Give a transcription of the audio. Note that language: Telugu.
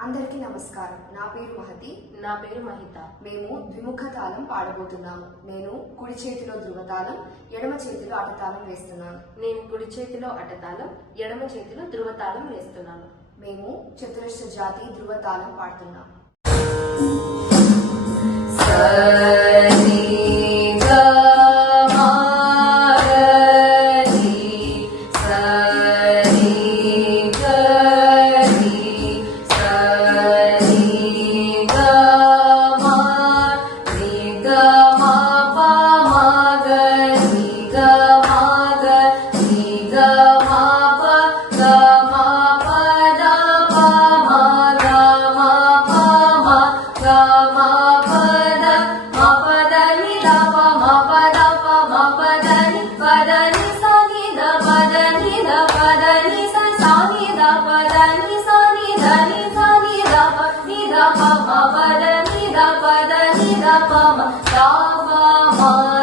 అందరికీ నమస్కారం. నా పేరు మహతి. నా పేరు మహిత. మేము ద్విముఖ తాళం పాడబోతున్నాము. నేను కుడి చేతిలో ధృవతాళం, ఎడమ చేతిలో అటతాళం వేస్తున్నాను. నేను కుడి చేతిలో అటతాళం, ఎడమ చేతిలో ధృవతాళం వేస్తున్నాను. మేము చతురస్ర జాతి ధృవతాళం పాడుతున్నాము. Papa,